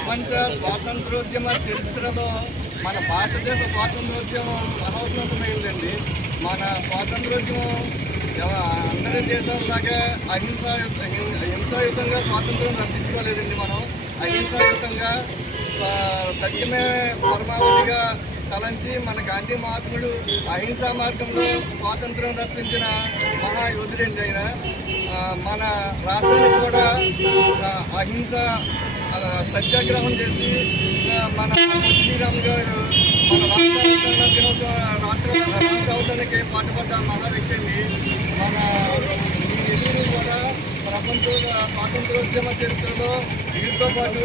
ప్రపంచ స్వాతంత్రోద్యమ చరిత్రలో మన భారతదేశ స్వాతంత్రోద్యమం మహోన్నతమైందండి. మన స్వాతంత్రోద్యమం అందరి దేశాలలాగా హింసాయుతంగా స్వాతంత్రం రక్షించుకోలేదండి. మనం అహింసాయుతంగా సత్యమే పరమావధిగా తలంచి మన గాంధీ మహాత్ముడు అహింసా మార్గంలో స్వాతంత్రం రక్షించిన మహాయోధుడండి ఆయన. మన రాష్ట్రానికి కూడా అహింస సత్యాగ్రహం చేసి మన శ్రీరామ్ గారు మన రాష్ట్రావతానికి పాటుపడ్డ మహా వ్యక్తి అండి. మన ఎదురు కూడా ప్రపంచ స్వాతంత్రోద్యమ చరిత్రలో వీటితో పాటు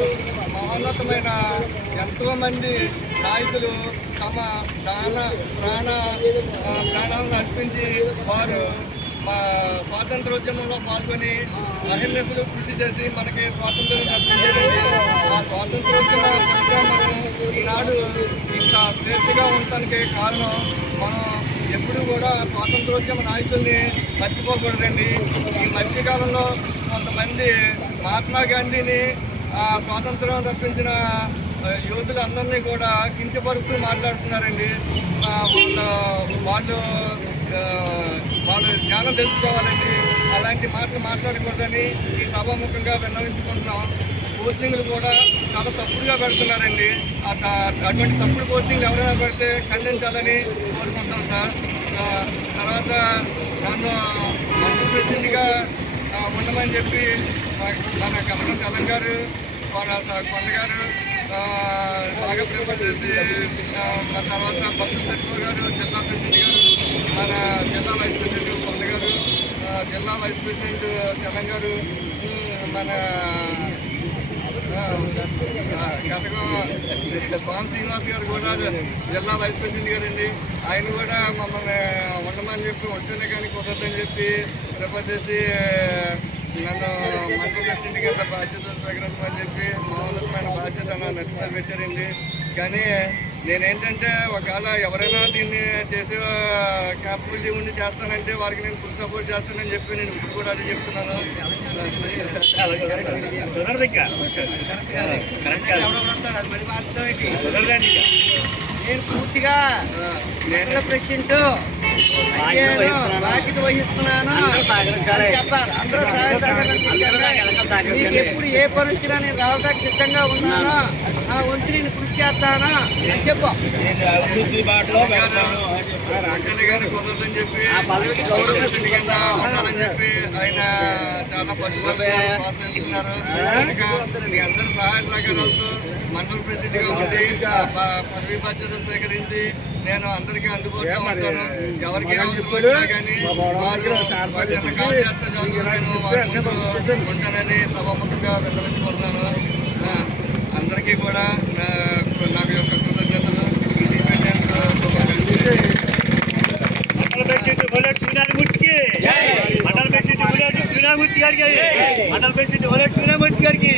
మహోన్నతమైన ఎంతోమంది నాయకులు తమ ప్రాణాలను అర్పించి వారు మా స్వాతంత్రోద్యమంలో పాల్గొని అహింసలు కృషి చేసి మనకి స్వాతంత్రం కల్పించారండి. ఆ స్వాతంత్రోద్యమ ఫలితంగా మనం ఈనాడు ఇంత స్వేచ్ఛగా ఉండటానికి కారణం మనం ఎప్పుడు కూడా స్వాతంత్రోద్యమ నాయకుల్ని మర్చిపోకూడదండి. ఈ మధ్యకాలంలో కొంతమంది మహాత్మా గాంధీని స్వాతంత్రం రప్పించిన యోధులందరినీ కూడా కించపరుస్తూ మాట్లాడుతున్నారండి. వాళ్ళు జ్ఞానం తెలుసుకోవాలండి. అలాంటి మాటలు మాట్లాడకూడదని ఈ సభాముఖంగా విన్నవించుకుంటున్నాం. కోచింగ్లు కూడా చాలా తప్పుడుగా పెడుతున్నారండి. అటువంటి తప్పుడు కోచింగ్లు ఎవరైనా పెడితే ఖండించాలని కోరుకుంటాం సార్. తర్వాత నన్ను మంత్రి ప్రెసిడెంట్గా ఉండమని చెప్పి మన కమలం తెలంగాణ గారు కొండ గారు బాగా ప్రిఫర్ చేసి తర్వాత భక్తు సత్యో గారు జిల్లా ప్రెసిడెంట్ గారు, మన జిల్లా వైస్ ప్రెసిడెంట్ కొండ గారు, జిల్లా వైస్ ప్రెసిడెంట్ తెలంగాణ గారు, మన గతకం స్వామి శ్రీనివాస్ గారు కూడా జిల్లా వైస్ ప్రెసిడెంట్ గారండి. ఆయన కూడా మమ్మల్ని ఉండమని చెప్పి ఉంటేనే కానీ కుదరదని చెప్పి ప్రిఫర్ చేసి నన్ను మండల ప్రెసిడెంట్ కింద బాధ్యతలు ప్రకటించమని చెప్పి మౌలికమైన బాధ్యత నా నెత్తిమీద పెట్టారండి. కానీ నేనేంటంటే ఒకవేళ ఎవరైనా దీన్ని చేసే క్యాపబిలిటీ ఉండి చేస్తానంటే వారికి నేను ఫుల్ సపోర్ట్ చేస్తానని చెప్పి నేను ఇప్పుడు కూడా అదే చెప్తున్నాను. నేను పూర్తిగా నేను ప్రెసిడెంట్ బాధ్యత వహిస్తున్నాను చెప్పాలి. అందరూ మీకు ఎప్పుడు ఏ పని వచ్చినా నేను రావడానికి సిద్ధంగా ఉన్నాను. ఆ వంతు నేను కృషి చేస్తాను నేను చెప్పు. అభివృద్ధి బాటలో గారిని కుదరదని చెప్పి ఉండాలని చెప్పి ఆయన చాలా పట్టుబడి ప్రోత్సహిస్తున్నారు. మీ అందరి సహాయ సహకారాలతో మండల ప్రెసిడెంట్గా ఉండి పదవి బాధ్యతలు స్వీకరించి నేను అందరికీ అందుబాటులో ఉంటాను. ఎవరికి అందుబాటులో కానీ వారు కాల్ చేస్తే నేను వారి ఉంటానని సభాముఖంగా విన్నవించుకుంటున్నాను. అందరికీ కూడా నాకు యొక్క కృతజ్ఞతలు. ఇండిపెండెన్స్ మండల ప్రెసిడెంట్ బుల్లెట్ శ్రీనామూర్తికి, మండల ప్రెసిడెంట్ బుల్లెట్ శ్రీనామూర్తి గారికి, మండల ప్రెసిడెంట్ బుల్లెట్ శ్రీనామూర్తి గారికి.